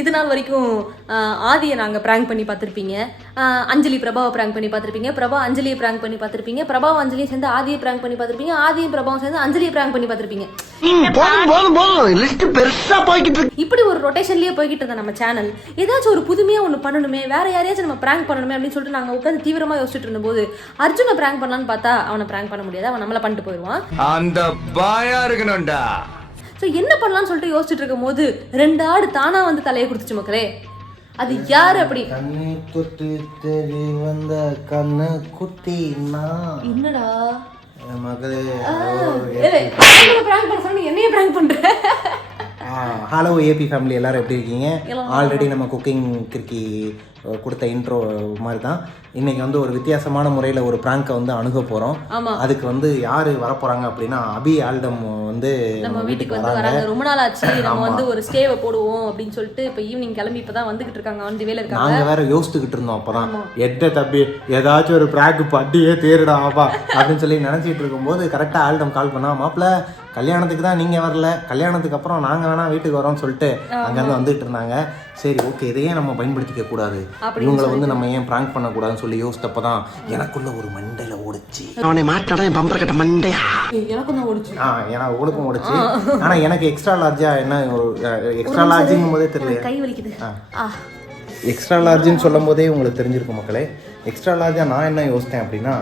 இது நாள் வரைக்கும் ஆதியை நாங்கள் ப்ராங்க் பண்ணி பார்த்துருப்பீங்க, அஞ்சலி பிரபாவை ப்ராங்க் பண்ணி பார்த்துருப்பீங்க, பிரபா அஞ்சலியை ப்ராங்க் பண்ணி பார்த்துருப்பீங்க, பிரபாவும் அஞ்சலியும் சேர்ந்து ஆதியை ப்ராங்க் பண்ணி பார்த்துருப்பீங்க, ஆதியும் பிரபாவும் சேர்ந்து அஞ்சலியை ப்ராங்க் பண்ணி பார்த்துருப்பீங்க. இப்படி ஒரு ரொட்டேஷன்லயே போய்கிட்டு இருந்த நம்ம சேனல் ஏதாச்சும் ஒரு புதுமையா ஒன்று பண்ணணுமே, வேற யாரையாச்சும் நம்ம ப்ராங்க் பண்ணணுமே அப்படின்னு சொல்லிட்டு நாங்கள் உட்காந்து தீவிரமா யோசிச்சுட்டு இருந்தபோது அர்ஜுனை ப்ராங்க் பண்ணலான்னு பார்த்தா அவனை ப்ராங்க் பண்ண முடியாது, அவன் நம்மளை பண்ணிட்டு போயிடுவான். அந்த பாயா இருக்கணும்டா. ஸோ என்ன பண்ணலாம்னு சொல்லிட்டு யோசிச்சுட்டு இருக்கும் போது 2 ஆடு தானா வந்து தலையை கொடுத்துச்சு மக்களே. அது யாரு அப்படி? கண்ணு தொட்டு தெரி வந்த கண்ணு குட்டினா என்னடா மகளே. பிராங்க் பண்ண சொன்னா என்னைய பிராங்க் பண்ற? ஹலோ ஏபி ஃபேமிலி, எல்லாரும் எப்படி இருக்கீங்க? ஆல்ரெடி நம்ம குக்கிங் கிறுக்கி கொடுத்த இன்ட்ரோ மாதிரி தான் இன்னைக்கு வந்து ஒரு வித்தியாசமான முறையில் ஒரு ப்ராங்கை வந்து அணுக போகிறோம். அதுக்கு வந்து யார் வரப்போகிறாங்க அப்படின்னா அபி ஆல்டம் வந்து நம்ம வீட்டுக்கு வந்து வராங்க. ரொம்ப நாள் ஆச்சு நம்ம வந்து ஒரு ஸ்டேவை போடுவோம் அப்படின்னு சொல்லிட்டு இப்போ ஈவினிங் கிளம்பி இப்போ தான் வந்துகிட்டு இருக்காங்க, வந்து வேலை இருக்காங்க. நாங்கள் வேற யோசிச்சுக்கிட்டு இருந்தோம் அப்போ தான் எட்ட தம்பி ஏதாச்சும் ஒரு ப்ராங்க் பட்டியே தேருடா ஆப்பா அப்படின்னு சொல்லி நினச்சிட்டு இருக்கும்போது கரெக்டாக ஆல்டம் கால் பண்ணா, மாப்பிள்ள கல்யாணத்துக்கு தான் நீங்கள் வரல, கல்யாணத்துக்கு அப்புறம் நாங்கள் வேணா வீட்டுக்கு வரோம்னு சொல்லிட்டு அங்கேருந்து வந்துட்டு இருந்தாங்க. சரி ஓகே, இதையே நம்ம பயன்படுத்திக்க கூடாது, இவங்களை வந்து நம்ம ஏன் ப்ராங்க் பண்ணக்கூடாதுன்னு சொல்லி யோசித்தப்பதான் எனக்குள்ள ஒரு மண்டையில ஓடிச்சு. அவனை மாட்டாடா என் பம்பர கட்ட மண்டையா. எனக்கும் தான் ஓடிச்சு. ஏன்னா உனக்கும் ஓடிச்சு. ஆனா எனக்கு எக்ஸ்ட்ரா லார்ஜா என்ன எக்ஸ்ட்ரா லார்ஜிங்கும் போதே தெரியல, கை வலிக்குது. எக்ஸ்ட்ரா லார்ஜின்னு சொல்லும் போதே உங்களுக்கு தெரிஞ்சிருக்கும் மக்களே. எக்ஸ்ட்ரா லார்ஜா நான் என்ன யோசித்தேன் அப்படின்னா,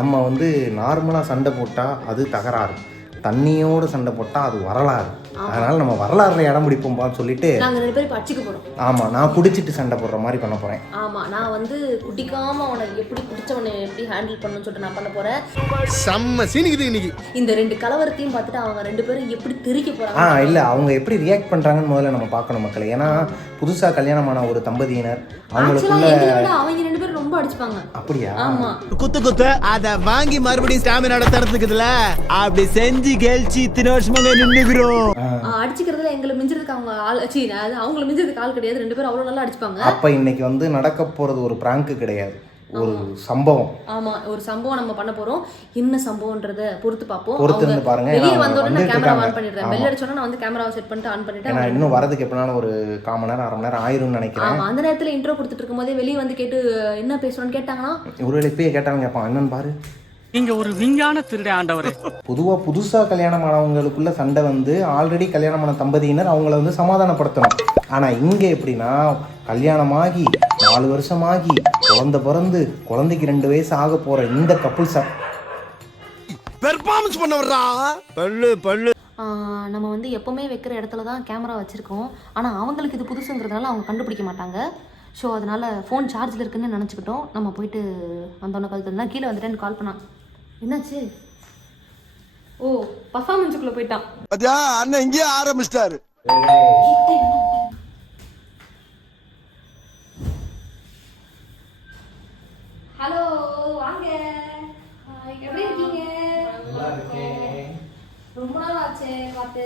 நம்ம வந்து நார்மலாக சண்டை போட்டால் அது தகராறு, தண்ணியோடு சண்டை போட்டால் அது வரலாறு. அதனால நம்ம வரலாறுல இடம் பிடிப்போம்பான்னு சொல்லிட்டு நாங்க 2 பேரும் அடிச்சுக்க போறோம். ஆமா, நான் குடிச்சிட்டு சண்டை போடுற மாதிரி பண்ண போறேன். ஆமா, நான் வந்து குடிக்காம அவனை எப்படி குடிச்சவனை எப்படி ஹேண்டில் பண்ணணும்னு சொல்லிட்டு நான் பண்ண போறேன். செம்ம சீனிக்குது இன்னைக்கு. இந்த 2 கலவரத்தையும் பார்த்துட்டு அவங்க 2 பேரும் எப்படி தெரிக்க போறாங்க. இல்ல அவங்க எப்படி ரியாக்ட் பண்றாங்கன்னு முதல்ல நம்ம பார்க்கணும் மக்களே. ஏன்னா புதுசா கல்யாணமான ஒரு தம்பதியினர் அவங்களுக்குள்ள அவங்க 2 பேரும் ரொம்ப அடிச்சுப்பாங்க. அப்படியா? ஆமா, குத்து அத வாங்கி மறுபடியும் ஸ்டாமினா தரத்துக்குதுல அப்படி செஞ்சு கேள்ச்சி இத்தனை வருஷமா நின்னுகிறோம். அடிச்சுக்கிறதுல எங்களை மிஞ்சறதுக்கு அவங்க அவங்களை மிஞ்சறதுக்கு ஆள் கிடையாது. 2 பேரும் அவ்வளவு நல்லா அடிச்சுப்பாங்க. அப்ப இன்னைக்கு வந்து நடக்க போறது ஒரு பிராங்க் கிடையாது, ஒரு சம்பவம். ஆமா, ஒரு சம்பவம் நம்ம பண்ண போறோம். என்ன சம்பவம்ன்றத பொறுத்து பாப்போம். பொறுத்து இருந்து பாருங்க. வெளிய வந்த உடனே கேமரா ஆன் பண்ணிடுறேன். பெல் அடிச்ச உடனே நான் வந்து கேமராவை செட் பண்ணிட்டு ஆன் பண்ணிட்டேன். நான் இன்னும் வரதுக்கு எப்பனாலும் ஒரு 1/4 மணி நேரம் 1/2 மணி நேரம் ஆயிரும்னு நினைக்கிறேன். ஆமா, அந்த நேரத்துல இன்ட்ரோ கொடுத்துட்டு இருக்கும்போதே வெளிய வந்து கேட்டு என்ன பேசுறோம்னு கேட்டாங்கன்னா, ஒருவேளை இப்பயே கேட்டாங்க கேட்பான், என்னன்னு பாரு. இங்க ஒரு விஞ்ஞான திருடே ஆண்டவரே. பொதுவா புதுசா கல்யாணம் ஆனவங்களுக்குள்ள சண்டை வந்து ஆல்ரெடி கல்யாணமான தம்பதியினர் அவங்கள வந்து சமாதானப்படுத்தணும். ஆனா இங்க எப்படின்னா, கல்யாணமாகி 4 வருஷமாகி குழந்தை பிறந்து குழந்தைக்கு 2 வயசு ஆக போற இந்த கப்புள்ஸ் பெர்ஃபார்மன்ஸ் பண்ண வர்றா பல்லு. நம்ம வந்து எப்பவுமே வைக்கிற இடத்துல தான் கேமரா வச்சிருக்கோம். ஆனா அவங்களுக்கு இது புதுசுங்கிறதுனால அவங்க கண்டுபிடிக்க மாட்டாங்க. ஸோ அதனால ஃபோன் சார்ஜில் இருக்குன்னு நினச்சிக்கிட்டோம். நம்ம போயிட்டு வந்தோன்னே கழுத்து கீழே வந்துட்டேன்னு கால் பண்ணான். என்னாச்சு? ஓ, பர்ஃபார்மன்ஸுக்குள்ள போயிட்டான். அதான் அண்ணன் இங்கே ஆரம்பிச்சிட்டாரு. ஹலோ, வாங்க. எப்படி இருக்கீங்க? ரொம்ப நாள் ஆச்சு பார்த்து.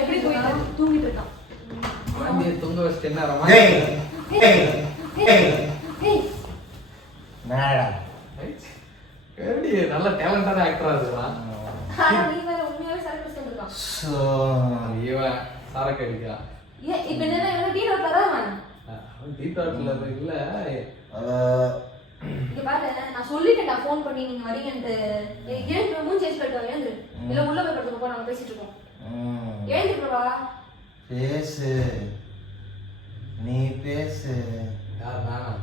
எப்படி போயிட்டு? தூங்கிட்டு இருக்கான். தூங்க வச்சுட்டு என்ன ரமா? நல்ல டேலண்டான ஆக்டரா இருக்கான். நீ வேற உண்மையாவே சரக்கு சொல்லிருக்கான். இவன் சரக்கு அடிக்கா. ஏன் இப்போ என்ன டீ ரோட் தரவன்? டீ ரோட்ல இல்ல. இங்க பாரு, நான் சொல்லிட்டேன்டா ஃபோன் பண்ணி நீங்க வரீங்கன்னு. ஏன் மூஞ்சி ஏசி போயிட்டு ஏந்து. இல்ல உள்ள போய் படுத்துங்க போ, நாங்க பேசிட்டு இருக்கோம். ஏந்துடா. பேசு, நீ பேசு. யார் நானா?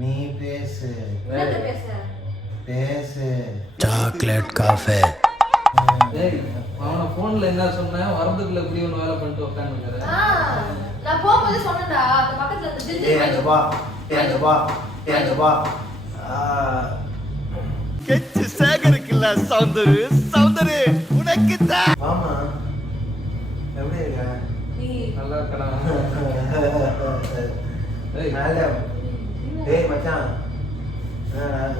நீ பேசு. என்னது பேச? பேசு. Chocolate cafe. டேய், அவன ஃபோன்ல என்ன சொன்னா வரதுக்குள்ள இப்படி ஒரு வேலை பண்ணிட்டு உட்கார்ந்துங்கற. நான் போகும்போது சொன்னேன்டா, அந்த பக்கத்துல அந்த ஜில்ஜில் வா. கெச்சு சேகரிக்கல சௌந்தரு உனக்கு தான். மாமா எப்படி இருக்க? நல்லா இருக்கடா. டேய் மச்சான்.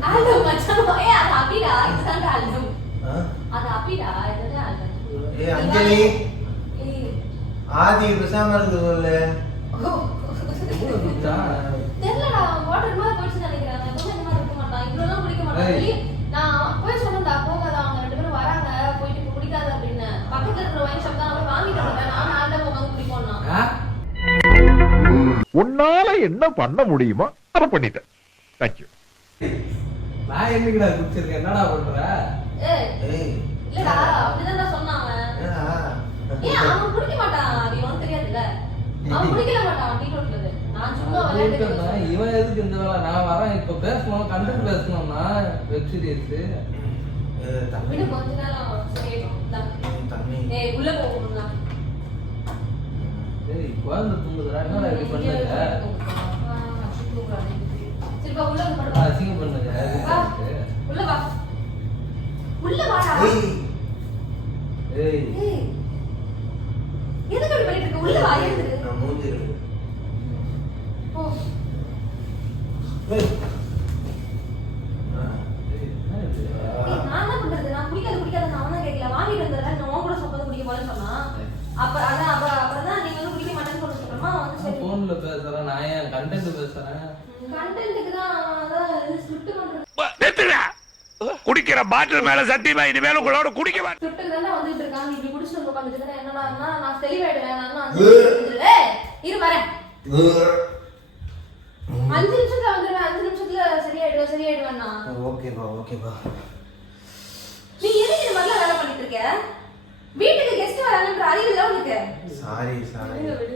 ஆல்பம் மச்சான். ஏய் அது அபிடா, இதுதான் ஆல்பம். அது அபிடா, இதுதான் ஆல்பம். ஏய் அஞ்சலி, ஏய் ஆதி பேசாம இருக்குதுல்ல. தெரியலடா, வாட்டர் மாதிரி போயிடுச்சு நினைக்கிறேன். நான் எப்பவுமே இந்த மாதிரி இருக்க மாட்டான், இவ்வளோலாம் குடிக்க மாட்டான். நான் போய் சொன்னேன்டா, போகாத, அவங்க 2 பேரும் வராங்க, போயிட்டு இப்போ குடிக்காத அப்படின்னு. பக்கத்துல இருக்கிற ஒயின் ஷாப் தான் போய் வாங்கிட்டு வந்தேன். நான் ஆல்பம் உட்காந்து குடிப்போம்னா உன்னால என்ன பண்ண முடியுமோ அதை பண்ணிட்டேன். தேங்க்யூ. நான் என்னைக்குடா குடிச்சிருக்கேன்? என்னடா பண்ற? ஏய் இல்லடா அப்படிதான் சொன்னான் அவன். என்னடா ஏன் அவன் குடிக்க மாட்டான், அது உனக்கு தெரியாதுல்ல. அவன் குடிக்கல மாட்டான் டீ குடிக்கிறது. நான் சும்மா விளையாட்டு. இவன் எதுக்கு இந்த வேலை? நான் வரேன் இப்ப பேசணும், கண்டென்ட் பேசணும்னா வெப் சீரிஸ். தண்ணி விடு கொஞ்ச நேரம் சரி. தண்ணி ஏய் உள்ள போகும்ல. சரி குழந்தை தூங்குதுடா, என்னடா இப்படி பண்ணுங்க? சரி பா உள்ள வந்து படுவா. அசிங்கம் பண்ணுங்க. உள்ள வா. உள்ள வாடா. ஏய் ஏய் எதுக்கு இப்படி பண்ணிட்டு இருக்க? உள்ள வா எழுந்துரு. நான் மூஞ்சி இருக்கு. போ. ஏய் ஏய் நான் என்ன பண்றது? நான் குடிக்காத நான் அவன கேக்கல. வாங்கிட்டு வந்தறேன். நான் உன் கூட சொப்பத குடிக்க போறேன்னு சொன்னான். அப்புறம் தான் நீ வந்து குடிக்க மாட்டேன்னு சொல்றமா வந்து சரி. போன்ல பேசுறேன், நான் ஏன் கண்டென்ட் பேசுறேன்? கண்டென்ட்க்கு தான் அத ஸ்கிரிப்ட் பண்றது. குடிக்கிற பாட்டில் மேல சத்தியமா இனிமேல் உங்களோட குடிக்க மாட்டேன். ஸ்கிரிப்ட்க்கு தான் வந்துட்டு இருக்காங்க. இப்படி குடிச்சிட்டு வந்து உட்கார்ந்துட்டு என்னடான்னா நான் தெளிவாயிடுவேன். நான் ஏய் இரு வரேன். 5 நிமிஷத்துல வந்துடுவேன். 5 நிமிஷத்துல சரியாயிடுவேன் நான். ஓகேப்பா நீ எதுக்கு இந்த மாதிரிலாம் வேலை பண்ணிட்டு இருக்க? வீட்டுக்கு கெஸ்ட் வராங்கன்ற அறிவு இல்ல உனக்கு? சாரி சரி விடு.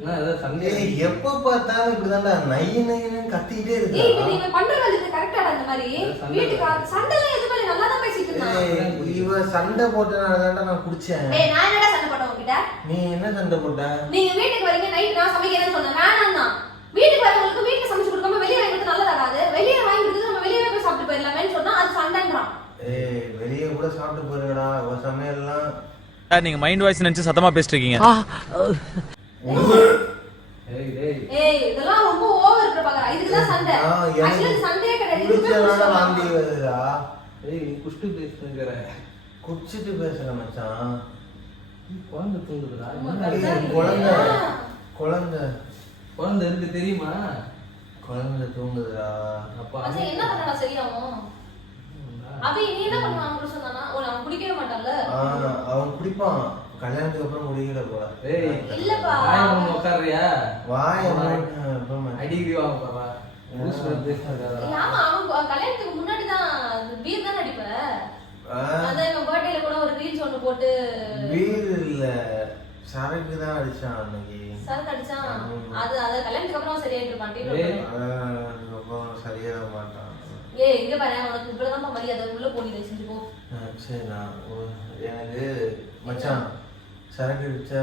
என்ன ஏதோ சண்டே? ஏய் எப்ப பார்த்தாலும் இப்படிதான்டா நைன்னு கத்திக்கிட்டே ஏய் இருக்கா. இப்ப நீங்க பண்ற வேலைக்கு கரெக்டாடா இந்த மாதிரி வீட்டுக்கு சண்டைலாம் எதுக்கு இல்ல, நல்லா தான் பேசிட்டு இருந்தான். ஏய் இவ சண்டை போட்டனாலதான்டா நான் குடிச்சேன். ஏய் நான் என்னடா சண்டை போட்டேன் உன்கிட்ட? நீ என்ன சண்டை போட்ட? நீங்க வீட்டுக்கு வரீங்க, நைட் நான் சமைக்கிறேன்னு சொன்னேன். வேணாம்னா வீட்டுக்கு வரவங்களுக்கு வீட்டுல சமைச்சு கொடுக்காம வெளிய வாங்கி கொடுத்து நல்லதா அது? வெளிய வாங்கி கொடுத்து நம்ம வெளியவே போய் சாப்பிட்டு போயிடலாமேன்னு சொன்னா அது சண்டைன்றான். ஏய் வெளிய கூட சாப்பிட்டு போறீங்கடா. ஒரு சமையல்லாம் நீங்க மைண்ட் வாய்ஸ் நினைச்சு சத்தமா பேசிட்டு இருக்கீங்க. ஏய் இதெல்லாம் ரொம்ப ஓவர் இருக்கு பாக்கறா. இதுக்கு தான் சண்டை. ஆக்சுவலி சண்டையே கிடையாது. குடிச்சவன வாந்தி வருதா? ஏய் நீ குஷ்டு பேசுங்கற. குடிச்சிட்டு பேசுற மச்சான். குழந்தை தூங்குதுடா. குழந்தை இருக்கு தெரியுமா? குழந்தை தூங்குதுடா. அப்பா அச்சா என்ன பண்ணடா சரியாவும்? அபி நீ என்ன பண்ணுவ? அவன் சொன்னானா அவன் குடிக்கவே மாட்டான்ல. அவன் குடிப்பான். கல்யாணத்துக்கு அப்புறம் குடிக்கல போல. ஏய் இல்லப்பா. வாய் மூடி உட்கார்றியா? வாய் அடிக்கடி வாங்க பாப்பா. லூஸ் பண்ணி பேசுறாத. ஆமா அவன் கல்யாணத்துக்கு முன்னாடி தான் பீர் தான் அடிப்ப. அத இவன் பர்த்டேல கூட ஒரு ரீல்ஸ் ஒன்னு போட்டு பீர் இல்ல சரக்கு தான் அடிச்சான் அன்னைக்கு. சரக்கு அடிச்சான். அது கல்யாணத்துக்கு அப்புறம் சரியாயிட்டு இருப்பான். சரியா மாட்டான். ஏய் இங்க பாரு உனக்கு இவ்வளவுதான் மரியாதை. உள்ள போடி செஞ்சு போ. சரி நான் எனக்கு மச்சான் சரக்கு அடிச்சா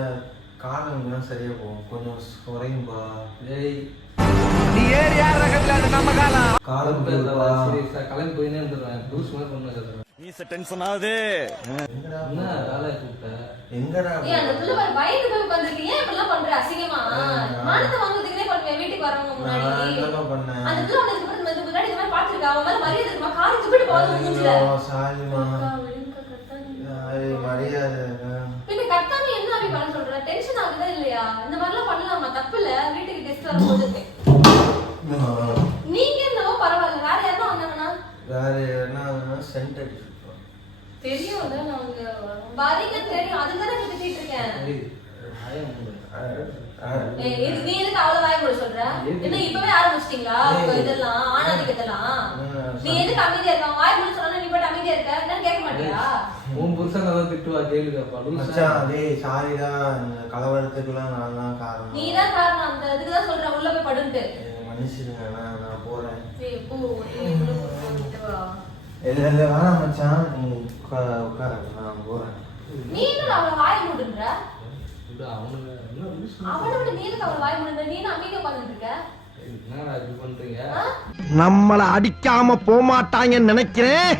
காலம் சரியா போகும். கொஞ்சம் குறையும்பா. ஏய் நீ ஏறி யார் ரகத்துல நம்ம காலம் காலம் பேசுறா. சீரியஸா கிளம்பி போயினே இருந்துறேன். லூஸ் மாதிரி பண்ணுங்க. நீ டென்ஷன் ஆகுது. என்ன வேலை கூப்பிட்ட? எங்கடா ஏய் அந்த புள்ள பாரு பயந்து போய் உட்கார்ந்திருக்கீங்க. ஏன் இப்படி எல்லாம் பண்ற? அசிங்கமா மானத்தை வாங்குறதுக்குனே பண்ணுவேன் வீட்டுக்கு வரவங்க முன்னாடி. நான் பண்ணேன். அந்த புள்ள உனக்கு வந்து முன்னாடி இந்த மாதிரி பாத்துருக்கா. அவன் மேல மரியாதை இருக்குமா? காரி துப்பிட்டு போறது மூஞ்சில. சாரிமா. மரியாதை பின்ன கத்தாம என்ன அப்படி பண்ண சொல்ற? டென்ஷன் ஆகுதா இல்லையா? இந்த மாதிரி எல்லாம் பண்ணலாமா? தப்பு இல்ல. வீட்டுக்கு கெஸ்ட் வரும்போது நீங்க என்னவோ பரவாயில்ல. வேற யாரும் வந்தாங்கன்னா வேற என்ன சென்ட் அடிச்சிருப்போம். தெரியும்ல நாங்க வரீங்க தெரியும். அதுதானே திட்டிட்டு இருக்கேன். ஏய் வாயை மூடு. ஏய் இது நீ எதுக்கு அவ்வளவு வாய் மூட சொல்ற? என்ன இப்பவே ஆரம்பிச்சிட்டீங்களா இதெல்லாம் ஆனாதிக்கதெல்லாம்? நீ எதுக்கு அமைதியா இருக்க? வாய் மூட சொன்னா நீ போய் அமைதியா இருக்க. என்ன கேட்க மாட்டியா? உன் புருஷன் தான் திட்டுவா கேளு கேப்பா. மச்சான் டேய் சாரிடா. இந்த கலவரத்துக்குலாம் நான் தான் காரணம். நீ தான் காரணம். அந்த இதுக்கு தான் சொல்றேன் உள்ள போய் படுன்ட்டு. மன்னிச்சிடுங்க நான் போறேன். ஏய் போ நீ உள்ள போயிட்டு வா. இல்ல வேணாம் மச்சான் நீ உட்கார நான் போறேன். நீ என்ன அவள வாய் மூடுன்ற? அவனுங்க என்ன லூஸ் அவளை விட நீ எதுக்கு அவள வாய் மூடுன்ற? நீ அமைதியா உட்கார்ந்துட்டு இருக்க. என்னடா இப்படி பண்றீங்க? நம்மள அடிக்காம போமாட்டாங்கன்னு நினைக்கிறேன்.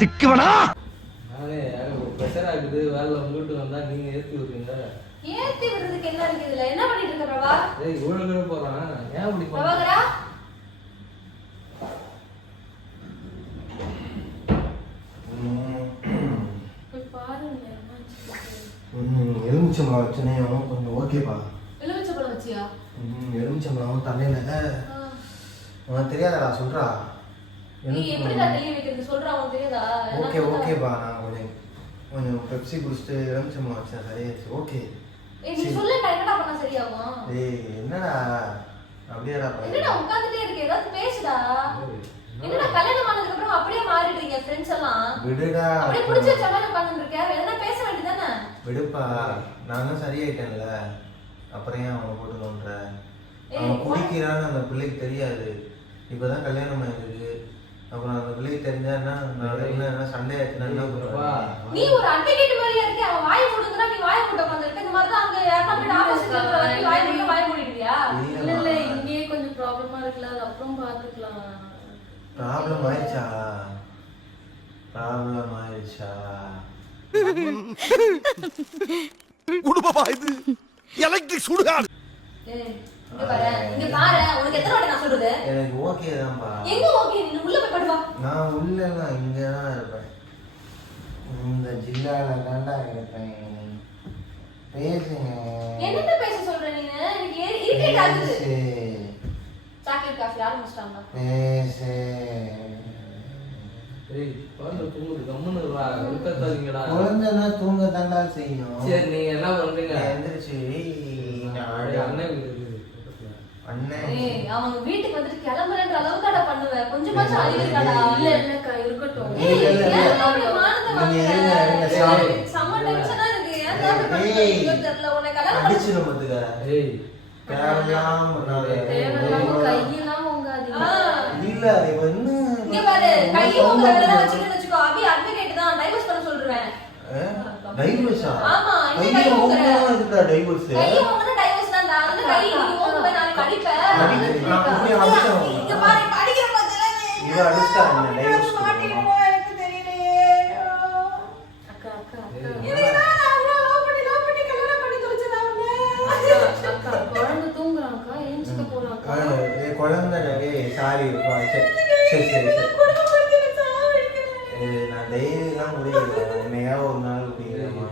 சிக்குவனா நானே ஒரு ப்ரெஷர் ஆகுது. வேலை உங்ககிட்ட வந்தா நீங்க ஏத்தி விடுறீங்க. ஏத்தி விடுறதுக்கு என்ன இருக்கு இதுல? என்ன பண்ணிட்டு இருக்க பிரபா? ஏய் இவ்வளவு போறான். ஏன் இப்படி பண்ற? பிரபாகரா போய் பாருங்க. எலுமிச்சம்பழம் வச்சனையும் கொஞ்சம் ஓகேப்பா. எலுமிச்சம்பழம் வச்சியா? எலுமிச்சம்பழம் தலையில உனக்கு தெரியாதடா சொல்றா. நீ எப்படிடா தெளிய வைக்கிறது? சொல்றா உனக்கு தெரியாதா? ஓகேப்பா நான் கொஞ்சம் பெப்சி குடிச்சிட்டு எலுமிச்சம்பழம் வச்சேன் சரியாச்சு. ஓகே ஏய் நீ சொல்ல என்னடா பண்ணா சரியாகும்? டேய் என்னடா அப்படியேடா என்னடா உட்கார்ந்துட்டே இருக்கு, ஏதாவது பேசுடா. என்னடா கல்யாணம் ஆனதுக்கு அப்புறம் அப்படியே மாறிடுறீங்க ஃப்ரெண்ட்ஸ் எல்லாம்? விடுடா. அப்படியே புடிச்சு வச்ச மாதிரி உட்கார்ந்துட்டு இருக்க. எதனா பேச வேண்டியதானே? விடுப்பா, நான் தான் சரியாயிட்டேன்ல, அப்புறம் ஏன் அவனை போட்டு நோன்ற? அவன் குடிக்கிறான்னு அந்த பிள்ளைக்கு தெரியாது, இப்பதான் கல்யாணம் ஆயிருக்கு. அப்புறம் அந்த பிள்ளைக்கு தெரிஞ்சான்னா என்ன சண்டை ஆச்சுன்னா என்ன பண்ணுவா? நீ ஒரு அட்வொகேட் மாதிரியா இருக்க. அவன் வாய் மூடுங்கறா, நீ வாய் மூட உட்கார்ந்திருக்க. இந்த மாதிரி தான் அங்க யாரா போய் ஆபீஸ்ல இருக்கிற வரைக்கும் வாய் மூடிடுவியா? இல்ல இங்கேயே கொஞ்சம் ப்ராப்ளமா இருக்குல்ல, அது அப்புறம் பாத்துக்கலாம். ப்ராப்ளம் ஆயிடுச்சா? ப்ராப்ளம் ஆயிடுச்சா? குடும்பமா இது எலக்ட்ரிக் சுடுகாடு. இங்க பாரு, இங்க பாரு. உனக்கு எத்தனை வாட்டி நான் சொல்றது? எனக்கு ஓகே தான்ப்பா. எங்க ஓகே? நீ உள்ள போய் படுவா. நான் உள்ளலாம் இங்க தான் இருப்பேன், இந்த ஜில்லால தான்டா இருப்பேன். பேசுங்க. என்னத்த பேச சொல்ற நீ? எனக்கு இரிட்டேட் ஆகுது. சாக்லேட் காஃபி ஆரம்பிச்சிட்டாங்க. பேசு. ஏய் குழந்தை தூங்குது, கம்முன்னு இருடா, இருக்கத்தாதீங்கடா. குழந்தைன்னா தூங்க தாண்டா செய்யும். சரி நீங்க என்ன பண்றீங்க? எந்திரிச்சு அண்ணன் அண்ணன் ஏய் அவங்க வீட்டுக்கு வந்துட்டு கிளம்புறன்ற அளவுக்காடா பண்ணுவ. கொஞ்சமாச்சும் அறிவு இருக்காடா? இல்ல இல்லக்கா இருக்கட்டும். ஏய் இல்ல, இல்ல. ஏன் அப்படி மானத்தை நீங்க வாங்குற? இருங்க, சாமி. செம்ம டென்ஷனா இருக்கு. ஏன் தான் அப்படி பண்றீங்க தெரியல. உன்னை கல்யாணம் பண்ணி அடிச்சிடும் பாத்துக்க. ஏய் தேவையில்லாம பண்ணாத. தேவையில்லாம கையெல்லாம் உங்காதீங்க. இல்ல இவ என்ன இங்க பாரு, கை உங்க வேலை வச்சுக்கிட்டு வச்சுக்கோ. அபி அட்வொகேட் தான், டைவர்ஸ் பண்ண சொல்றேன். டைவர்ஸா? ஆமா, இந்த கை கை உங்க உங்க இதுடா டைவர்ஸ். கை உங்க டைவர்ஸ் தான். அந்த கை நீ உங்க போய் நாளைக்கு அடிப்ப. நான் அப்படியே அடிச்சேன். இங்க பாரு, இப்ப அடிக்கிற பார்த்தல இவ அடிச்சா என்ன டைவர்ஸ்? எனக்கு தெரியலையே. அக்கா அக்கா இதுதான் நான் லவ் பண்ணி கல்யாணம் பண்ணி தொலைச்சதா உன்னை. அக்கா குழந்தை தூங்குறாங்கக்கா, ஏஞ்சிக்க போறாங்கக்கா. குழந்தை சாரி சரி சரி சரி. நான் டெய்லிலாம் முடியல, என்னையா ஒரு நாள்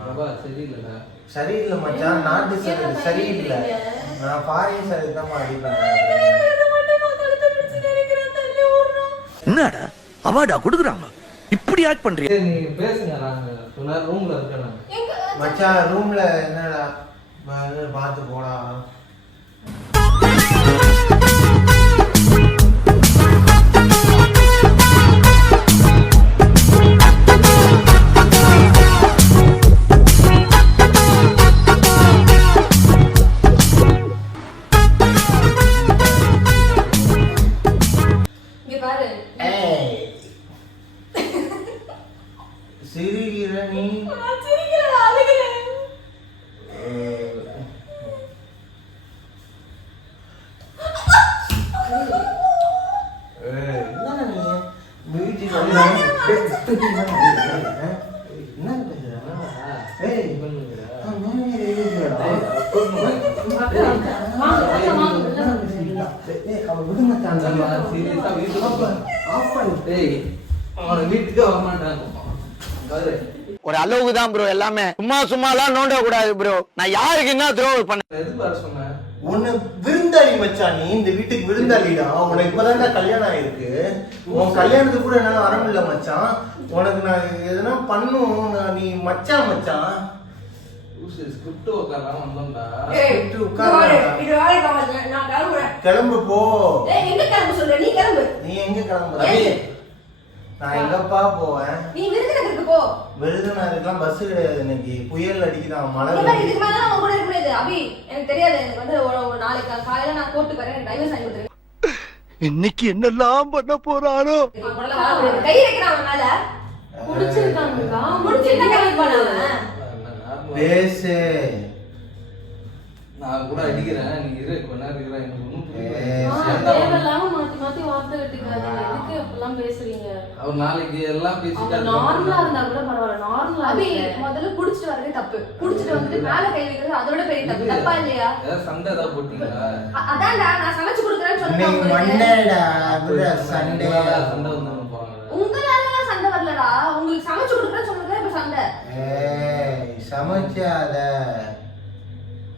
பாபா சரியில்லைடா. சரியில்லை மச்சான், நாட்டு சரி சரியில்லை. நான் ஃபாரின் சரி தான் அடிப்பேன். என்னடா அவார்டா கொடுக்குறாங்க, இப்படி ஆக்ட் பண்றீங்க? சரி நீங்க பேசுங்க, நாங்க கொஞ்ச நேரம் ரூம்ல இருக்கேன் நான். மச்சான் ரூம்ல என்னடா பார்த்து போடா. இங்க பாரு, சிரிக்கிற நீ. நான் சிரிக்கிறேன், அழுகிறேன். என்ன நீ வீட்டுக்கு என்ன பேசுற? ஏய் பண்ணுங்கடா. சீரியஸா வீட்டுக்கு டேய் அவன வீட்டுக்கே வர மாட்டான் பாரு. ஒரு அளவுக்கு தான் ப்ரோ எல்லாமே. சும்மாலாம் நோண்ட கூடாது ப்ரோ. நான் யாருக்கு என்ன துரோகம் பண்ணேன்? எது பாரு சொன்னேன்? உன்னை விருந்தாளி மச்சான், நீ இந்த வீட்டுக்கு விருந்தாளிடா. உனக்கு இப்பதான் கல்யாணம் ஆயிருக்கு. உன் கல்யாணத்துக்கு கூட என்னால வர முடியல மச்சான். உனக்கு நான் எதனா பண்ணும், நீ மச்சான் மச்சான். ஸ்கிரிப்ட் உட்காராம வந்தோம்டா. விட்டு உட்காரு. கிளம்பு போ. ஏய் எங்க கிளம்ப சொல்ற? நீ கிளம்பு. நீ எங்க கிளம்புற? ஏய். நான் எங்கப்பா போவேன்? நீ விருதுநகருக்கு போ. விருதுநகருக்குலாம் பஸ் கிடையாது, இன்னைக்கு புயல் அடிக்குதான், மழை இங்க பாரு, வருது. இதுக்கு மேல நான் உன் கூட இருக்க முடியாது. அபி எனக்கு தெரியாது. எனக்கு வந்து ஒரு நாளைக்கு காலையில நான் கோர்ட்டுக்கு வரேன். எனக்கு டைவர்ஸ் வாங்கி கொடுத்துரு. இன்னைக்கு என்னெல்லாம் பண்ண போறானோ? நான் முதல்ல வர முடியாது. கை வைக்கிறான் அவன் மேல. குடிச்சிருக்காங்கக்கா. முடிச்சிட்டு கை வைப்பான் அவன். பேசு. நான் கூட அடிக்கிறேன், நீ இரு கொஞ்ச நேரம் இருக்கிறேன். எனக்கு ஒன்றும் புரியல. தேவையில்லாம மாத்தி மாத்தி வார்த்தை கட்டிக்காதீங்க. எதுக்கு அப்பெல்லாம் பேசுறீங்க? அவர் நாளைக்கு எல்லாம் அவங்க பேசிட்டு நார்மலா இருந்தா கூட பரவாயில்ல. நார்மலா அபி முதல்ல குடிச்சிட்டு வரதே தப்பு. குடிச்சிட்டு வந்துட்டு மேல கை வைக்கிறது அதோட பெரிய தப்பு. தப்பா இல்லையா? ஏதாவது சண்டை ஏதாவது போட்டீங்களா? அதான்டா நான் சமைச்சு கொடுக்குறேன்னு இன்னைக்கு சொல்லிட்டு மண்டேடா, குட சண்டே. சண்டை வந்து போறாங்க. உங்களால சண்டை வரலடா. உங்களுக்கு சமைச்சு கொடுக்குறேன்னு சொல்றதே இப்ப சண்டை. ஏய் சமைச்சாத,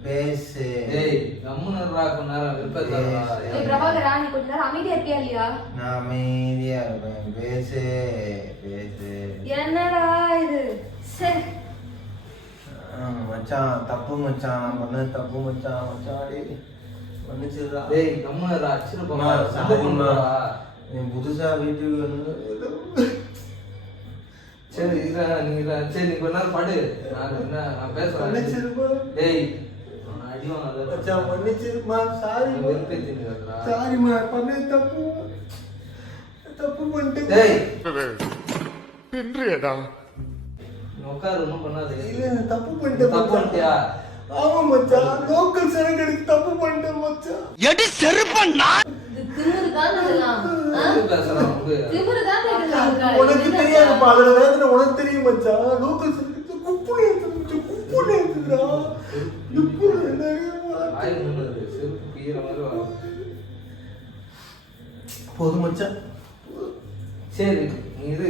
பேசு. ஏய் கம்முன்னு இருடா, கொஞ்ச நேரம் விருப்பத்தாரா. ஏய் பிரபாகரா, நீ கொஞ்ச நேரம் அமைதியா இருப்பியா இல்லையா? நான் அமைதியா இருப்பேன். பேசு பேசு. என்னடா இது? சரி மச்சான் தப்பு மச்சான், நான் பண்ணது தப்பு மச்சான். மச்சான் மன்னிச்சிடுறா. டேய் கம்முனு அடிச்சிருப்போமா அம்மா, சண்டை சாரிம்மா. பண்ணுறா. நீ புதுசா வீட்டுக்கு வந்து சரி சரி நீ கொஞ்ச நேரம் படு. நான் பேசுறேன். மன்னிச்சிருப்பா. டேய் நான் அடி வாங்காத. மச்சான் மன்னிச்சிருப்பா. சாரிம்மா. வெறுப்பேத்தின்னு இருக்கறா. சாரிம்மா, பண்ணது தப்பு. தப்பு பண்ணிட்டேன். டேய் பின்றியடா நீ உட்காரு, ஒன்றும் பண்ணாது. இல்ல, நான் தப்பு பண்ணிட்டேன். தப்பு பண்ணிட்டியா? ஆமா மச்சான், லோக்கல் சரக்கு எடுத்து தப்பு பண்ணிட்டேன் மச்சான். எடி செருப்பண்ணா இது திமிரு தான் இதெல்லாம். எது பேசுறான் உனக்கு? திமிரு தான் இதெல்லாம். உனக்கு தெரியாதுப்பா, அதோட வேதனை உனக்கு தெரியும் மச்சான். லோக்கல் சரக்கு எடுத்து குப்புனு ஏத்துச்சு, குப்புனு ஏத்துதுடா. இப்போ என்ன ஆய் முன்னது செருப்பு பீற மாதிரி வரும். போதும் மச்சான், சரி நீ இரு.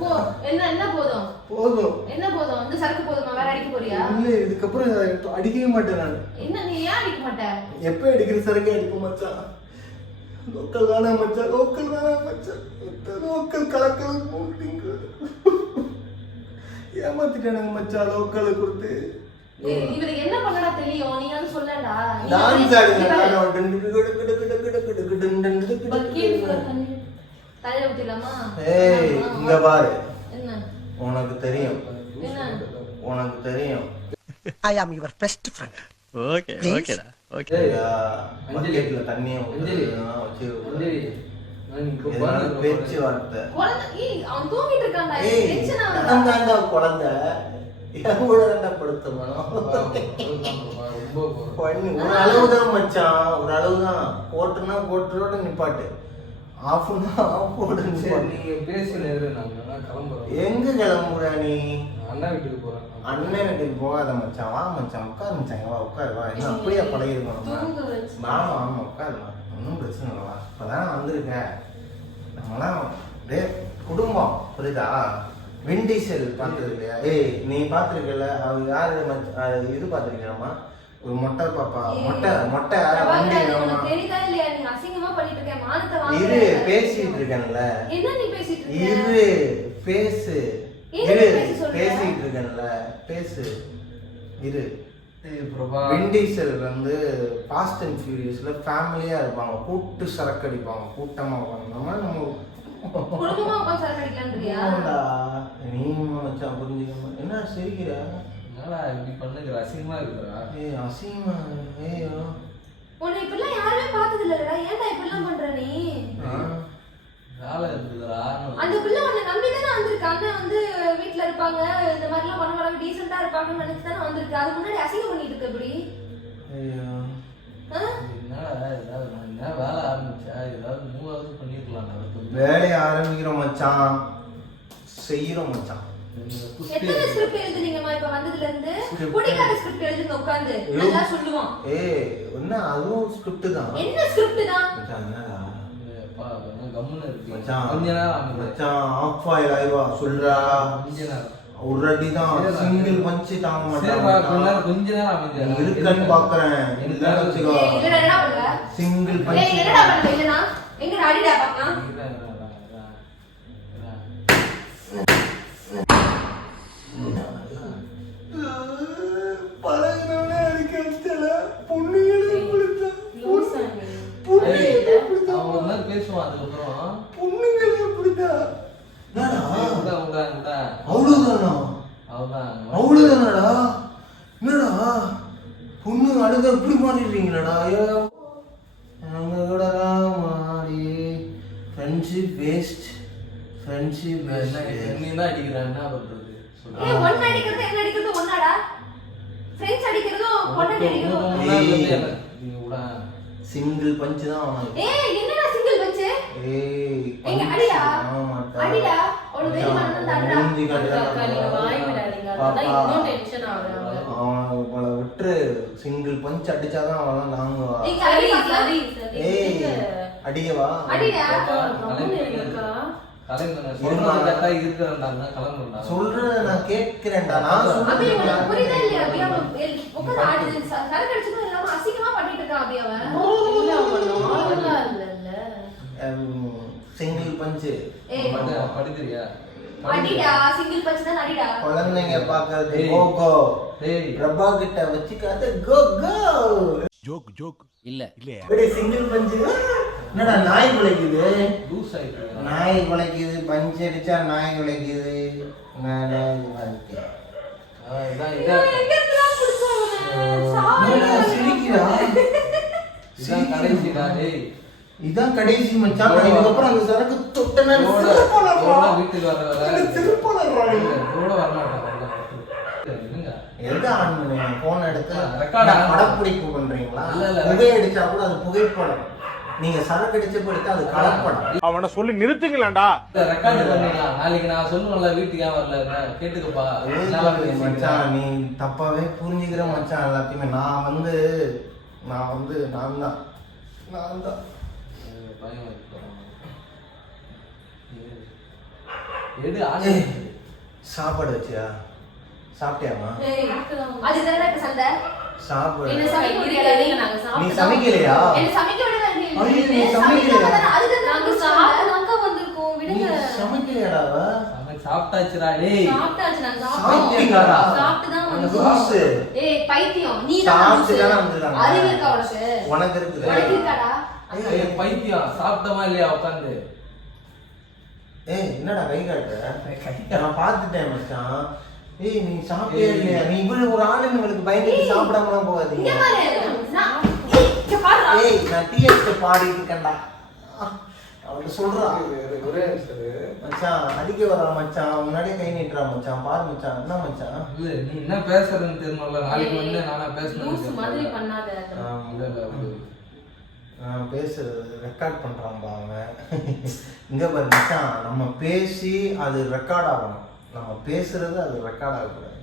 போ. என்ன போதும்? போதும். என்ன போதும்? இந்த சரக்கு போதுமா? வேற அடிக்க போறியா? இல்ல, இதுக்கப்புறம் அடிக்கவே மாட்டேன் நான். என்ன நீ ஏன் அடிக்க மாட்ட? எப்ப அடிக்கிற சரக்கே அடிப்போம் மச்சான். லோக்கல் தானே மச்சான், லோக்கல் தானே மச்சான். லோக்கல் கலக்கல் போட்டீங்க. ஏமாத்திட்டானுங்க மச்சான் லோக்கலை கொடுத்து. இவருக்கு என்ன பண்ணடா தெரியும்? நீ வந்து சொல்லடா. டான்ஸ் ஆடுங்க. தலையில ஊத்திடலாமா? ஏய், இங்க பாரு. என்ன உனக்கு தெரியும், என்ன? உனக்கு தெரியும். I am your best friend. Okay ஓகேடா ஓகே. பக்கெட்ல தண்ணியை அஞ்சலி. வச்சு அஞ்சலி நான் இப்போ இதனால பேச்சுவார்த்தை. குழந்தை அவன் தூங்கிட்டு இருக்கான்டா. ஏய், டென்ஷன் நான் ஆகுது. தாண்டா குழந்தை. என் கூட தாண்டா படுத்தணும். ரொம்ப பண்ணி ஒரு அளவுதான் மச்சான், ஒரு அளவுதான். போட்டுன்னா போட்டுரோட நிப்பாட்டு, ஆஃப்னா ஆஃப் போட்டு சரி நிப்பாட்டு. நீங்க பேசினு இரு, நாங்க கிளம்புறோம். எங்க கிளம்புற நீ? அண்ணா வீட்டுக்கு போறேன். அண்ணன் வீட்டுக்கு போகாத மச்சான். வா மச்சான், உட்காரு மச்சான். வா உட்காரு, வா. என்ன அப்படியே பழகிருக்கணும். தூங்க வச்சு. ஆமா ஆமா, உட்காருமா. ஒன்றும் பிரச்சனை இல்லை. வா, இப்பதான் வந்திருக்க. நம்மளாம் டே குடும்பம், புரியுதா? விண்டீசல் பார்த்தது இல்லையா? ஏய், நீ பார்த்துருக்கல? அவர் யாரு இது பார்த்துருக்கியாமா? ஒரு மொட்டை பாப்பா, மொட்டை வண்டி. உனக்கு தெரியுதா இல்லையா? நீ அசிங்கமா பண்ணிட்டு இருக்க. மானத்தை இரு, வாங்குற. பேசிட்டு இருக்கேன்ல. என்ன நீ பேசிட்டு இருக்க? இரு, பேசு. என்ன இரு, பேச சொல்ற? பேசிட்டு இருக்கேன்ல, பேசு. இரு. ஏய் பிரபா, விண்டீசல் வந்து ஃபாஸ்ட் அண்ட் ஃபியூரியஸ்ல ஃபேமிலியா இருப்பாங்க, கூட்டு சரக்கு அடிப்பாங்க, கூட்டமா உட்காந்து. நம்ம குடும்பமா உட்கார்ந்து சரக்கு அடிக்கலான்றியா? நீ மச்சான் புரிஞ்சுக்கணும். என்ன சிரிக்கிற? என்னடா இப்படி பண்ணுகிற? அசிங்கமா இருக்குடா. ஏய் அசிங்கமா. ஏயோ உன்னை இப்பெல்லாம் யாருமே பார்த்தது இல்லடா. ஏன்டா இப்பெல்லாம் பண்ற நீ? வேலை இருக்குதுடா. அந்த பிள்ளை உன்னை நம்பி தானே வந்திருக்கு. அண்ணன் வந்து வீட்டுல இருப்பாங்க, இந்த மாதிரி எல்லாம் பண்ண வராங்க, டீசெண்டா இருப்பாங்கன்னு நினைச்சு தானே வந்திருக்கு. அதுக்கு முன்னாடி அசிங்கம் பண்ணிட்டு இருக்க இப்படி. ஐயோ என்னடா ஏதாவது என்ன வேலை ஆரம்பிச்சா ஏதாவது மூவாவது பண்ணிருக்கலாம். வேலையை ஆரம்பிக்கிறோம் மச்சான், செய்யறோம் மச்சான். எத்தனை ஸ்கிரிப்ட் எழுதுனீங்கம்மா இப்ப வந்ததுல இருந்து? குடிக்காத ஸ்கிரிப்ட் எழுதுங்க உட்கார்ந்து. நல்லா சொல்லுவான். ஏய் என்ன, அதுவும் ஸ்கிரிப்ட் தான் என்ன ஸ்கிரிப்ட் தான்? மச்சான். என்னடா கம்முன்னு இருக்கு மச்சான், கொஞ்ச நேரம் மச்சான் ஆஃப் ஆயில் ஆயிவா சொல்றா. கொஞ்ச நேரம் ஒரு அடி தான், சிங்கிள் பஞ்ச் தாங்க சரிப்பா, மாட்டான். கொஞ்ச நேரம் அமைதியா இரு. இருக்கன்னு பாக்குறேன். இல்ல வச்சுக்கோ, ஏய் இல்லடா, என்ன பண்ற? சிங்கிள் ஏய் பஞ்ச். என்னடா பண்ற? இல்லனா எங்க அடிடா பாக்கலாம். பழகினவனே அடிக்க வச்சல, பொண்ணுங்களே பிடிச்சா. அவன் ஒரு நாள் பேசுவான். அதுக்கப்புறம் பொண்ணுங்களே பிடிச்சா. அவ்வளவுதானா? அவ்வளவுதானடா? என்னடா பொண்ணு அழுத எப்படி மாறிடுறீங்களாடா? ஐயோ அவங்க கூட மாறி ஃப்ரெண்ட்ஷிப் வேஸ்ட், ஃப்ரெண்ட்ஷிப் நீ தான் அடிக்கிறான், என்ன பண்றது? ஏய் ஒண்ணு அடிக்கிறது என்ன அடிக்கிறது ஒண்ணாடா? ஃப்ரெண்ட்ஸ் அடிக்கிறதும் பொண்ணு அடிக்கிறதும். சிங்கிள் பஞ்ச் தான் அவனுக்கு. ஏய் என்னடா சிங்கிள் பஞ்ச்? ஏய் எங்க அடிடா? ஆமாடா. அடிடா. ஒரு வெறி மண்ணு அடிடா. மூஞ்சி காட்டுறா. நீங்க வாய் விடாதீங்க. அதான் இன்னும் டென்ஷன் ஆகுறாங்க. அவனை விட்டுரு. சிங்கிள் பஞ்ச் அடிச்சாதான் அவன் தாங்குவா. நீங்க அடி சரி சரி. ஏய் அடிக்கவா? அடிடா. சொல்றத நான் கேட்கிறேன்டா. நான் அபி சொல்றேன். உனக்கு புரியுதா இல்லையா? அபி அவன் உட்கார்ந்து ஆடுது. சரக்கு அடிச்சதும் இல்லாம அசிங்கமா பண்ணிட்டு இருக்கான் அபி அவன். இல்ல அவன் நார்மலா இல்லல்ல. Single punch. ஏய் படிக்கிறியா? அடிடா. சிங்கிள் பஞ்ச் தான் அடிடா. குழந்தைங்க பாக்குறது கோ கோ. பிரபா கிட்ட வச்சுக்காத கோ கோ. இப்படி சிங்கிள் பஞ்சு என்னடா நாய் குலைக்குது, லூஸ் ஆயிட்டு நாய் குலைக்குது, பஞ்சு அடிச்சா நாய் குலைக்குது. நானே வாழ்க்கை. இதான் எங்க இருந்துலாம் புடிச்சாங்க என்னடா சிரிக்கிறா? இதான் கடைசிடா டேய். இதான் கடைசி மச்சான். நான் இதுக்கப்புறம் அந்த சரக்கு தொட்டனா இதோட வீட்டுக்கு வர திருப்பலறாங்க. இதோட வரமாட்டாங்க. என்னங்க எது ஆன் பண்ணுவீங்க? போன் எடுத்து ரெக்கார்ட் ஆன் படப்பிடிப்பு பண்றீங்களா? இல்ல, இல்ல. புகை அடிச்சா கூட அது புகைப்படம். நீங்க சரக்கு அடிச்சு போயிட்டு அது கலப்படம். அவனை சொல்லி நிறுத்துங்களேன்டா. ரெக்கார்ட் பண்ணிடலாம். நாளைக்கு நான் சொல்லுவேன்ல வீட்டுக்கு ஏன் வரல கேட்டுக்கப்பா. மச்சான் நீ தப்பாவே புரிஞ்சுக்கிற மச்சான் எல்லாத்தையுமே. நான் தான் பயம் எடு ஆசை. சாப்பாடு வச்சியா? சாப்பிட்டியாமா? அது தானே சண்டை. சாப்பாடு என்ன சமைக்க முடியல நாங்க நீ சாப்பிட்டு சமைக்கலையா? என்ன சமைக்க விடல நீ. ஐயோ, நீ சமைக்கலையா? அதுக்கு நாங்க சாப்பிட்டு வந்திருக்கோம். நீ விடுங்க. சமைக்கலையாடா? சாப்பிட்டாச்சுடா டேய். சாப்பிட்டாச்சு நாங்க சாப்பிட்டீங்களா? சாப்பிட்டு தான் அந்த வந்தோம். ஜூஸ் ஏய் பைத்தியம் நீ தான் சாப்பிட்டு தானே வந்திருக்காங்க. அறிவு இருக்கா உனக்கு? உனக்கு இருக்குது. உனக்கு இருக்காடா? ஏய் பைத்தியம் சாப்பிட்டமா இல்லையா உட்காந்து. ஏய் என்னடா கை காட்டுற? நான் பார்த்துட்டேன் மச்சான். ஏய் நீ சாப்பிட்டே இல்லையா? நீ இவ்வளவு ஒரு ஆளுங்களுக்கு பயந்துட்டு சாப்பிடாமலாம் போகாதீங்க. இங்க பாரு நான் இங்க பாருடா. ஏய் நான் டிஎஸ் பாடிட்டு இருக்கேன்டா. அவன்கிட்ட சொல்றா. மச்சான் அடிக்க வரா மச்சான். முன்னாடியே கை நீட்டுறா மச்சான். பாரு மச்சான். என்ன மச்சான்? இல்ல நீ என்ன பேசுறன்னு தெரியணும்ல. நாளைக்கு வந்து நானா லூஸ் மாதிரி பேசணும். பண்ணாத. பேசுறது ரெக்கார்ட் பண்றான்பா அவன். இங்க பாரு மச்சான், நம்ம பேசி அது ரெக்கார்ட் ஆகணும். நம்ம பேசுறது அது ரெக்கார்ட் ஆகக்கூடாது.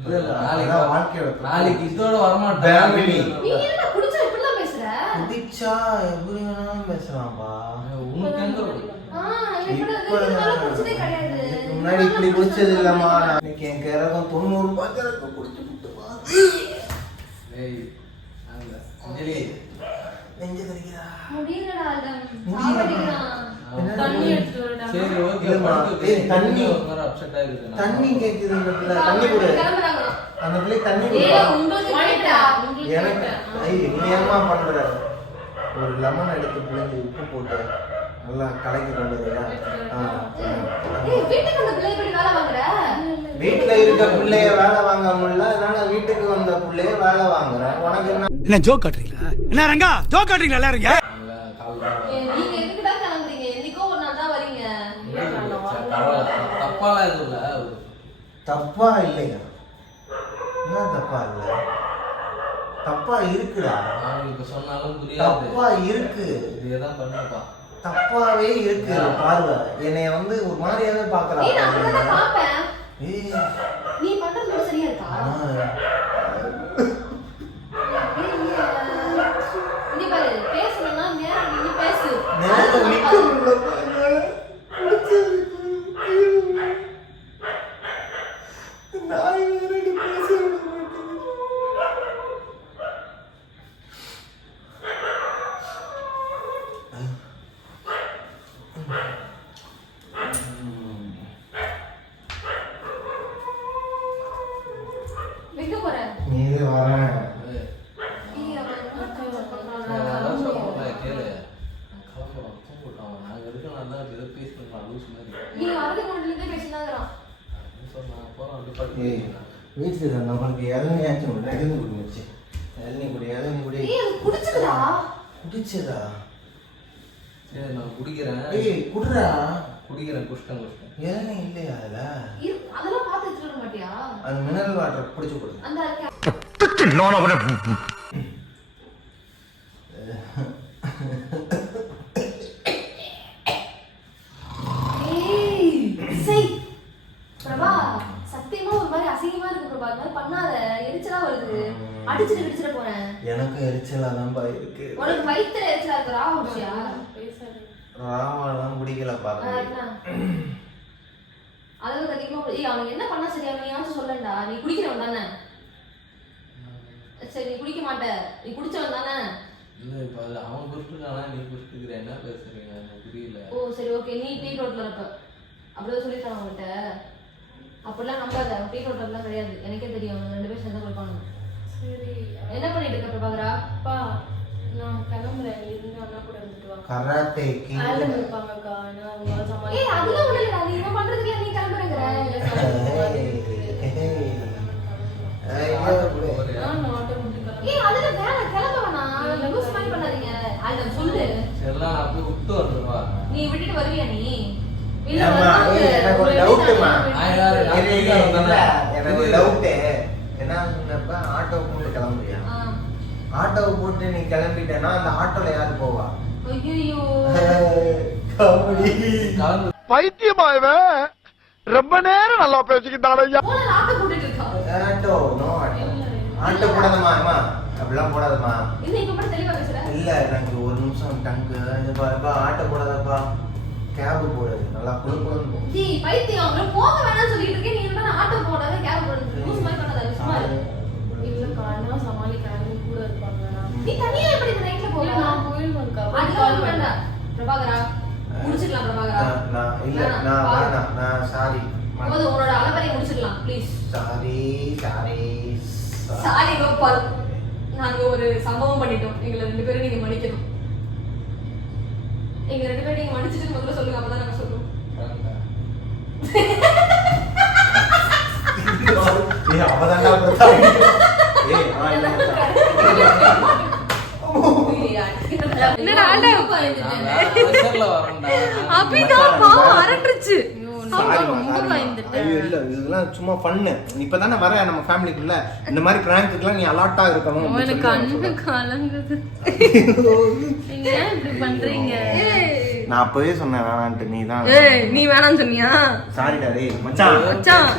அதான் வாழ்க்கையோட நாளைக்கு இதோட வரமாட்டேன். Family. நீ என்ன குடிச்சா இப்படிலாம் பேசுற? குடிச்சா எப்படி வேணாலும் பேசலாம்பா. உனக்கு எங்க இப்ப நான் குடிச்சதே கிடையாது. இதுக்கு முன்னாடி இப்படி குடிச்சது இல்லம்மா. இன்னைக்கு என் கரகம் 90 ரூபாய் கரகம் குடிச்சு விட்டுமா. ஏய் அந்த அஞ்சலி நெஞ்சு கறிக்கிறா. முடியலடா அடம். முடியல. சாவடிக்கிறான். தண்ணி எடுத்துட்டு வரடா. சரி ஓகே. இல்லம்மா. ஏய், தண்ணி. ஒரு மாதிரி அப்செட் ஆயிருக்கு. தண்ணி கேக்குது இந்த பிள்ளை. தண்ணி கொடு. கிளம்புறாங்க. அந்த பிள்ளை தண்ணி ஏய் கொடு. உங்களுக்கு கேட்டா. எனக்கு ஐய் நீ ஏமா பண்ற? ஒரு லெமன் எடுத்து பிள்ளைங்க உப்பு போட்டு நல்லா கலக்கி கொண்டு வரியா? ஏய் வீட்டுக்கு வந்த பிள்ளை இப்படி வேலை வாங்குற? வீட்டுல இருக்க பிள்ளைய வேலை வாங்க முடியல, அதனால வீட்டுக்கு வந்த பிள்ளைய வேலை வாங்குறேன். உனக்கு என்ன ஜோக் காட்டுறீங்களா? என்ன ரங்கா ஜோக் காட்டுறீங்களா எல்லாரும்? நீங்க எதுக்கு தான் கிளம்புறீங்க? என்னைக்கோ ஒரு நாள் தான் வரீங்க. தப்பாலாம் எதுவும் இல்ல. தப்பா இல்லையா? என்ன தப்பா இல்ல? தப்பா இருக்குடா. அவங்களுக்கு சொன்னாலும் புரியாது. தப்பா இருக்கு. இதேதான் பண்ணுப்பா. தப்பாவே இருக்கு. பார்வை என்னைய வந்து ஒரு மாதிரியாவே பாக்குறா. ஏய் நான் அப்படிதான் பாப்பேன். ஏய் நீ பண்றது மட்டும் சரியா இருக்கா? நீ பாரு பேசணும்னா நேரா நீ பேசு. நேரம் நிக்க முடியல. நாய் வேற நீ பேச விட மாட்டேங்குது. எங்க போற? நீ வரேன். அதான் சொல்றேன்ல, கேளு. நான் கிளம்புறோம், தூங்கிட்டோம். நாங்க இருக்கனால தான் ஏதோ பேசணும் லூஸ் மாதிரி. நீ வரது கொண்டுலேருந்தே பேசினாங்கறான். சொன்னா போறோம் அப்படி ஏய் படுத்து. வீட்டுல நம்மளுக்கு இளநியாச்சும் இளநி குடிச்சு இளநி குடி. ஏய் அது குடிச்சதுடா. குடிச்சதா? சரி நான் குடிக்கிறேன். ஏய் குடுறா. குஷ்டம். இளநி இல்லையா அதுல? அதெல்லாம் பார்த்து எடுத்துட்டு வர மாட்டியா? அது மினரல் வாட்டர் குடிச்சு கொடு. அந்த பிரபா சத்தியமா ஒரு மாதிரி அசிங்கமா இருக்கு பிரபா. அது மாதிரி பண்ணாத. எரிச்சலா வருது. அடிச்சிட்டு போறேன். எனக்கு எரிச்சலா தான் இருக்கு. உனக்கு வயித்துல எரிச்சலா இருக்கு. ராவடியா ராவெல்லாம் குடிக்கல பாருங்க. அளவுக்கு அதிகமா ஏய் அவன் என்ன பண்ணா சரியா? நீயாச்சும் சொல்லண்டா. நீ குடிக்கிறவன் தானே? சரி நீ குடிக்க மாட்ட. நீ குடிச்சவன் தானே? இல்ல இப்ப அது அவன் குஷ்டுக்கானா நீ குஷ்டுக்கிற என்ன பேசுறீங்க? எனக்கு புரியல. ஓ சரி ஓகே. நீ டீ ரோட்ல இருப்ப. அப்படிதான் சொல்லிட்டான் அவன்கிட்ட. அப்படிலாம் நம்பாத. டீ ரோட்லாம் கிடையாது. எனக்கே தெரியும். அவங்க 2 பேரும் சேர்ந்து கொடுப்பாங்க. சரி என்ன பண்ணிட்டு இருக்க பிரபாகரா? அப்பா கராத்தேக்கு ஆல்டம் இருப்பாங்கக்கா நான் உங்களால சமாளிக்க ஏய் அதெல்லாம் ஒண்ணு இல்ல நீ என்ன பண்றதுக்கு நீ கிளம்புறங்கற ஏய் அதுல வேற கிளம்ப வேணாம் லூஸ் மாதிரி பண்ணாதீங்க ஆல்டம் சொல்லு எல்லாம் நான் போய் விட்டு வந்துடுவா. நீ விட்டுட்டு வருவியா நீ ஏம்மா, எனக்கு ஒரு டவுட்டுமா. எனக்கு எனக்கு ஒரு டவுட்டு என்ன சொன்னப்ப ஆட்டோ போட்டு கிளம்புறியா? ஆட்டோவை போட்டு நீ கிளம்பிட்டேன்னா அந்த ஆட்டோல யாரு போவா? ஐயோ கலந்து பைத்தியமா இவன் ரொம்ப நேரம் நல்லா பேசிக்கிட்டான் ஐயா. போன ஆட்டோ போட்டுட்டு இருக்கா ஆட்டோ நோ ஆட்டோ. ஆட்டோ போடாதம்மா அம்மா, அப்படிலாம் போடாதம்மா. என்ன இப்ப கூட தெளிவா பேசுற இல்ல எனக்கு ஒரு நிமிஷம் டங்கு பாருப்பா, ஆட்டோ போடாதப்பா, கேப் போடு, நல்லா குளுக்குளுன்னு போ. டேய் பைத்தியம் அவங்கள போக வேணாம்னு சொல்லிட்டு இருக்கேன் நீ என்ன ஆட்டோ போடாத கேப் போடுறது லூஸ் மாதிரி பண்ணாத சும்மா இல்ல காரணம் சமாளிக்க நீ கூட இருப்பாங்க நீ தனியா எப்படி இந்த நைட்ல போற நான் போயிடுவேன்க்கா அது வேண்டாம் பிரபாகரா முடிச்சிடலாம் பிரபாகரா நான் இல்ல நான் வேணாம், நான் சாரி போதும் உன்னோட அலப்பறை முடிச்சிடலாம் please sorry sorry sorry Gopal நாங்க ஒரு சம்பவம் பண்ணிட்டோம் எங்களை 2 பேரும் நீங்க மன்னிக்கணும் எங்க 2 பேரும் நீங்க மன்னிச்சிட்டு முதல்ல சொல்லுங்க அப்பதான் நாங்க சொல்லுவோம் ஏய் அவதான்டா பிரதா. ஏய் என்னடா ஆல்டம் ப்ரெஷர்ல வரேன்டா. அபிதான் பாவம் அரண்டுச்சு. இல்ல இதெல்லாம் சும்மா ஃபன்னு. இப்பதானே வர நம்ம ஃபேமிலிக்குள்ள இந்த மாதிரி பிராங்க்குலாம் நீ அலர்ட்டா இருக்கணும். எனக்கு கண்ணு கலங்குது. நீங்க ஏன் இப்படி பண்றீங்க? நான் அப்பவே சொன்னேன் வேணான்ட்டு, நீ தான் ஏய் நீ வேணாம்னு சொன்னியா? சாரிடா டேய் மச்சான். மச்சான்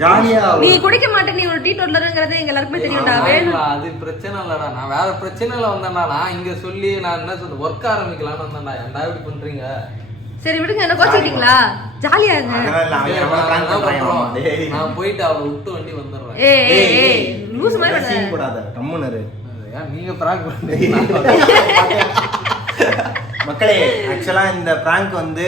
ஜாலியா நீ குடிக்க மாட்டே, நீ ஒரு டீ டோட்லர்ங்கறது எங்க எல்லாருக்குமே தெரியும்டா. வேணும் அது பிரச்சனை இல்லடா, நான் வேற பிரச்சனைல வந்தேன்டா. நான் இங்க சொல்லி நான் என்ன சொல்றது ஒர்க் ஆரம்பிக்கலாம்னு வந்தேன்டா. ஏன்டா இப்படி பண்றீங்க? சரி விடுங்க, என்ன கோச்சிட்டீங்களா? ஜாலியா இருங்க. அதெல்லாம் இல்ல, அவன் எவ்வளவு prank பண்றான். டேய் நான் போயிட்டு அவளை விட்டு வண்டி வந்துடுறேன். ஏய் ஏய் ஏய் லூஸ் மாதிரி சீன் பண்ணாத. போடாத, கம்முனரு. ஏன் நீங்க பிராங்க் பண்றீங்க? மக்களே ஆக்சுவலா இந்த பிராங்க் வந்து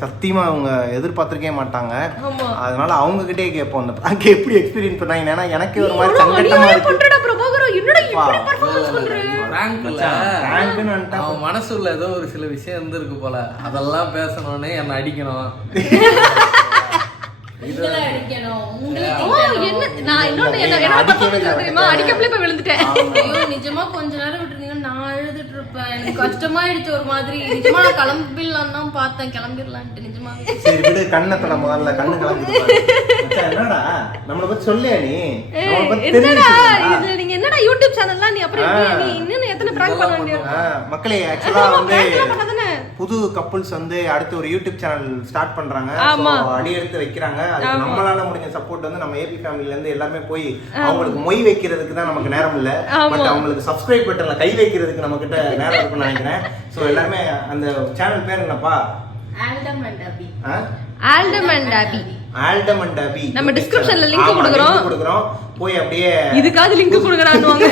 சத்தியமா அவங்க எதிர்பார்த்திருக்கவே மாட்டாங்க. ஆமா. அதனால அவங்க கிட்டே கேட்போம் இந்த பிராங்க் எப்படி எக்ஸ்பீரியன்ஸ் பண்ணாங்க. ஏன்னா எனக்கு ஒரு மாதிரி சங்கட்டமா இருக்கு. பண்றடா பிரபாகரா, என்னடா இப்படி பெர்ஃபார்மன்ஸ் பண்ற? பிராங்க் இல்ல, பிராங்க்னு வந்துட்டா அவன் மனசுல ஏதோ ஒரு சில விஷயம் இருந்திருக்கு போல. அதெல்லாம் பேசணும்னே என்ன அடிக்கணும். இதெல்லாம் அடிக்கணும் உங்களுக்கு ஓ என்ன நான் இன்னொன்னு என்ன பெர்ஃபார்மன்ஸ் தெரியுமா? அடிக்கப்ல போய் விழுந்துட்டேன். ஐயோ நிஜமா கொஞ்ச நேரம் விட்டுருந்தீங்க நான் அழுதுட்டு இருப்பேன். எனக்கு கஷ்டமாயிடுச்சு ஒரு மாதிரி. நிஜமா நான் கிளம்பிடலாம் தான் பார்த்தேன், கிளம்பிடலான்ட்டு நிஜமா. சரி விடு, கண்ணத்துல முதல்ல கண்ணு கலந்து என்னடா நம்மள பத்தி சொல்லியா நீ? நம்மள பத்தி என்னடா தெரிஞ்சுக்கிட்டா? இது நீங்க என்னடா யூடியூப் சேனல்லாம் நீ அப்புறம் எப்படி நீ இன்னும் எத்தனை பிராங்க் பண்ண வேண்டியது? மக்களே ஆக்சுவலா வந்து பண்ணதானே? புது கப்புள்ஸ் வந்து அடுத்து ஒரு யூடியூப் சேனல் ஸ்டார்ட் பண்றாங்க. ஆமா. So, அடி எடுத்து வைக்கிறாங்க. அதுக்கு நம்மளால முடிஞ்ச சப்போர்ட் வந்து நம்ம ஏபி ஃபேமிலில இருந்து எல்லாருமே போய் அவங்களுக்கு மொய் வைக்கிறதுக்கு தான் நமக்கு நேரம் இல்ல. பட் அவங்களுக்கு சப்ஸ்கிரைப் பட்டன்ல கை வைக்கிறதுக்கு நம்ம கிட்ட நேரம் இருக்குன்னு நினைக்கிறேன். சோ எல்லாருமே அந்த சேனல் பேர் என்னப்பா? ஆல்டம் அண்ட் அபி. ஆல்டம் அண்ட் அபி. ஆல்டம் அண்ட் அபி. நம்ம டிஸ்கிரிப்ஷன்ல லிங்க் கொடுக்குறோம். போய் அப்படியே இதுக்காவது லிங்க் கொடுங்கடான்னுவாங்க.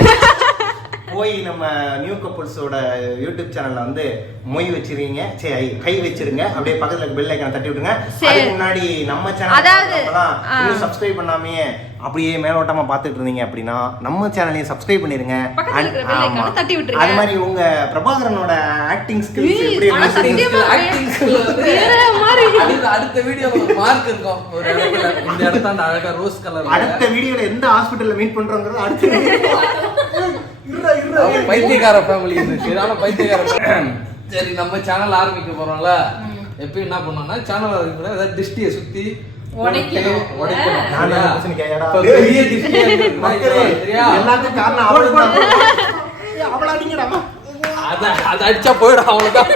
போய் நம்ம நியூ கப்புள்ஸோட யூடியூப் சேனல்ல வந்து மொய் வச்சிருக்கீங்க, சரி கை வச்சிருங்க, அப்படியே பக்கத்துல பெல் ஐகானை தட்டி விட்டுருங்க. அதுக்கு முன்னாடி நம்ம சேனல் இன்னும் சப்ஸ்கிரைப் பண்ணாமையே அப்படியே மேலோட்டமா பாத்துட்டு இருந்தீங்க அப்படின்னா நம்ம சேனலையும் சப்ஸ்கிரைப் பண்ணிருங்க. பக்கத்துல இருக்கிற பெல் ஐகானை தட்டி விட்டுருங்க. அது மாதிரி உங்க பிரபாகரனோட ஆக்டிங் ஸ்கில்ஸ் எப்படி வேற மாதிரி அடுத்த வீடியோல ஒரு மார்க் இருக்கும். ஒரு இடத்துல இந்த இடத்தாண்ட அழகா ரோஸ் கலர். அடுத்த வீடியோல எந்த ஹாஸ்பிடல்ல மீட் பண்றோங்கிறது அடுத்த பைத்தியக்கார ஃபேமிலி இது. சரியான பைத்தியக்கார family. சரி நம்ம சேனல் ஆரம்பிக்க போறோம்ல, எப்பயும் என்ன பண்ணோம்னா சேனல் ஆரம்பிக்கணும் ஏதாவது டிஸ்டியை சுத்தி உடைக்கணும். பெரிய டிஸ்டியா சரியா? எல்லாத்துக்கும் காரணம் அவளுக்கு தான். அவள அடிங்கடா. அதை அடிச்சா போயிடும் அவ்வளவுதான்.